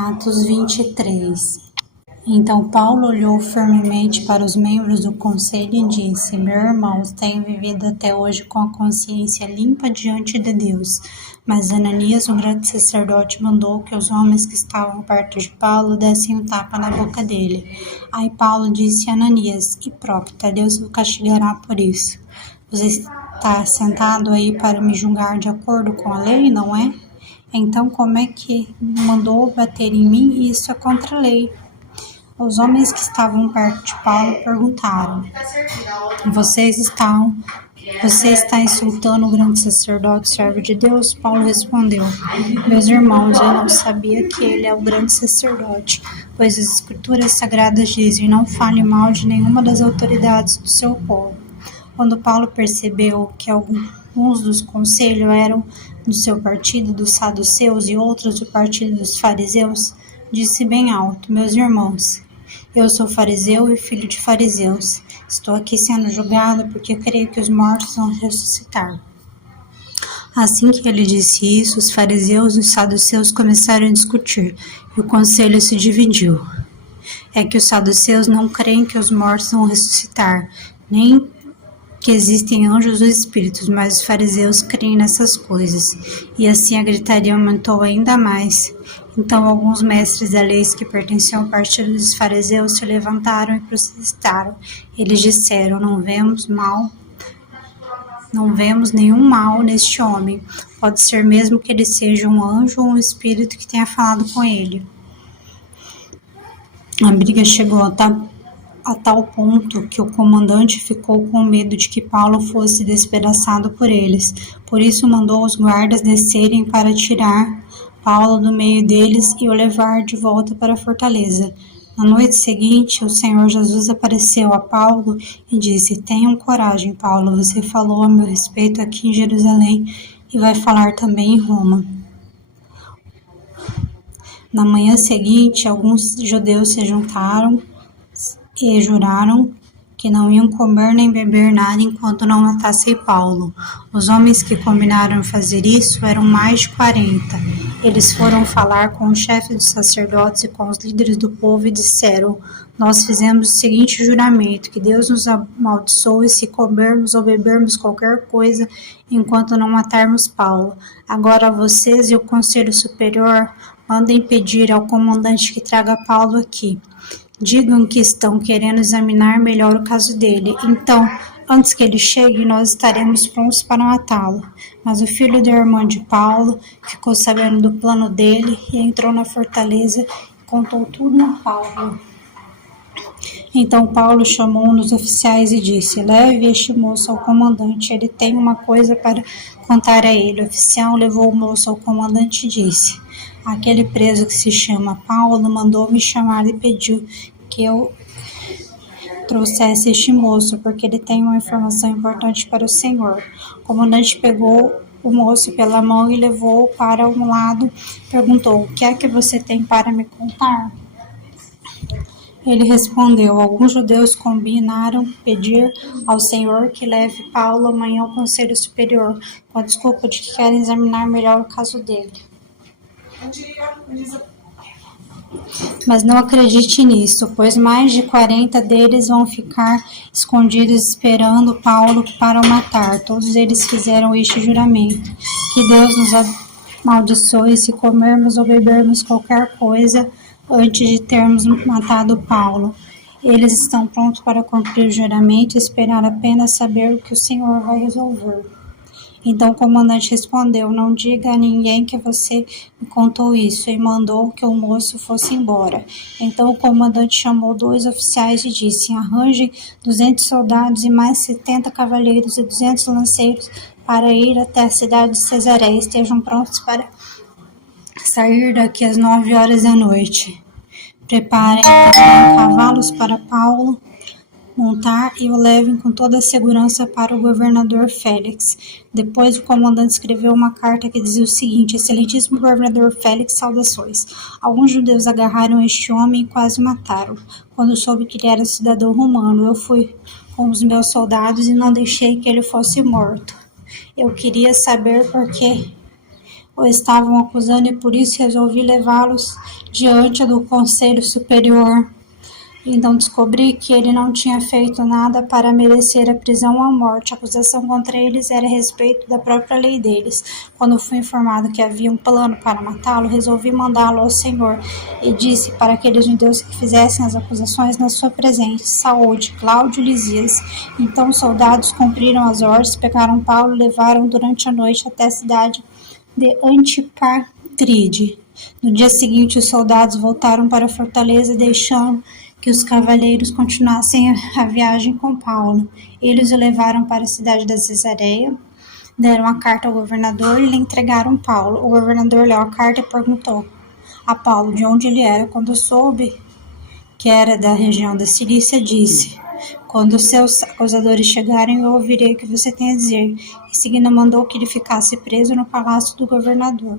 Atos 23. Então Paulo olhou firmemente para os membros do conselho e disse: Meus irmãos, tenho vivido até hoje com a consciência limpa diante de Deus. Mas Ananias, o grande sacerdote, mandou que os homens que estavam perto de Paulo dessem um tapa na boca dele. Aí Paulo disse a Ananias: Hipócrita, Deus o castigará por isso. Você está sentado aí para me julgar de acordo com a lei, não é? Então como é que mandou bater em mim? Isso é contra a lei. Os homens que estavam perto de Paulo perguntaram: Você está insultando o grande sacerdote, servo de Deus? Paulo respondeu: Meus irmãos, eu não sabia que ele é o grande sacerdote, pois as escrituras sagradas dizem: Não fale mal de nenhuma das autoridades do seu povo. Quando Paulo percebeu que alguns dos conselhos eram do seu partido, dos saduceus, e outros do partido dos fariseus, disse bem alto: Meus irmãos, eu sou fariseu e filho de fariseus. Estou aqui sendo julgado porque creio que os mortos vão ressuscitar. Assim que ele disse isso, os fariseus e os saduceus começaram a discutir, e o conselho se dividiu. É que os saduceus não creem que os mortos vão ressuscitar, nem que existem anjos ou espíritos, mas os fariseus creem nessas coisas. E assim a gritaria aumentou ainda mais. Então alguns mestres da lei que pertenciam ao partido dos fariseus se levantaram e protestaram. Eles disseram: Não vemos nenhum mal neste homem. Pode ser mesmo que ele seja um anjo ou um espírito que tenha falado com ele. A briga chegou a tal ponto que o comandante ficou com medo de que Paulo fosse despedaçado por eles. Por isso mandou os guardas descerem para tirar Paulo do meio deles e o levar de volta para a fortaleza. Na noite seguinte, o Senhor Jesus apareceu a Paulo e disse: Tenham coragem, Paulo, você falou a meu respeito aqui em Jerusalém e vai falar também em Roma. Na manhã seguinte, alguns judeus se juntaram e juraram que não iam comer nem beber nada enquanto não matassem Paulo. Os homens que combinaram fazer isso eram mais de 40. Eles foram falar com o chefe dos sacerdotes e com os líderes do povo e disseram: Nós fizemos o seguinte juramento, que Deus nos amaldiçoe se comermos ou bebermos qualquer coisa enquanto não matarmos Paulo. Agora vocês e o conselho superior mandem pedir ao comandante que traga Paulo aqui. Digam que estão querendo examinar melhor o caso dele. Então, antes que ele chegue, nós estaremos prontos para matá-lo. Mas o filho da irmã de Paulo ficou sabendo do plano dele e entrou na fortaleza e contou tudo a Paulo. Então Paulo chamou um dos oficiais e disse: Leve este moço ao comandante, ele tem uma coisa para contar a ele. O oficial levou o moço ao comandante e disse: Aquele preso que se chama Paulo mandou me chamar e pediu que eu trouxesse este moço, porque ele tem uma informação importante para o senhor. O comandante pegou o moço pela mão e levou-o para um lado. Perguntou: O que é que você tem para me contar? Ele respondeu: Alguns judeus combinaram pedir ao Senhor que leve Paulo amanhã ao Conselho Superior, com a desculpa de que querem examinar melhor o caso dele. Mas não acredite nisso, pois mais de 40 deles vão ficar escondidos esperando Paulo para o matar. Todos eles fizeram este juramento, que Deus nos amaldiçoe se comermos ou bebermos qualquer coisa antes de termos matado Paulo. Eles estão prontos para cumprir o juramento e esperar apenas saber o que o Senhor vai resolver. Então o comandante respondeu: Não diga a ninguém que você me contou isso, e mandou que o moço fosse embora. Então o comandante chamou 2 oficiais e disse: Arranjem 200 soldados e mais 70 cavaleiros e 200 lanceiros para ir até a cidade de Cesareia. Estejam prontos para sair daqui às 9 horas da noite. Preparem cavalos para Paulo montar e o levem com toda a segurança para o governador Félix. Depois o comandante escreveu uma carta que dizia o seguinte: Excelentíssimo governador Félix, saudações. Alguns judeus agarraram este homem e quase mataram. Quando soube que ele era cidadão romano, eu fui com os meus soldados e não deixei que ele fosse morto. Eu queria saber por que o estavam acusando e por isso resolvi levá-los diante do Conselho Superior. Então descobri que ele não tinha feito nada para merecer a prisão ou a morte. A acusação contra eles era a respeito da própria lei deles. Quando fui informado que havia um plano para matá-lo, resolvi mandá-lo ao Senhor e disse para aqueles judeus que fizessem as acusações na sua presença: Saúde, Cláudio Lisias. Então os soldados cumpriram as ordens, pegaram Paulo e levaram durante a noite até a cidade de Antipatride. No dia seguinte, os soldados voltaram para a fortaleza, deixando que os cavaleiros continuassem a viagem com Paulo. Eles o levaram para a cidade da Cesareia, deram a carta ao governador e lhe entregaram Paulo. O governador leu a carta e perguntou a Paulo de onde ele era. Quando soube que era da região da Cilícia, disse: quando os seus acusadores chegarem, eu ouvirei o que você tem a dizer. Em seguida, mandou que ele ficasse preso no palácio do governador.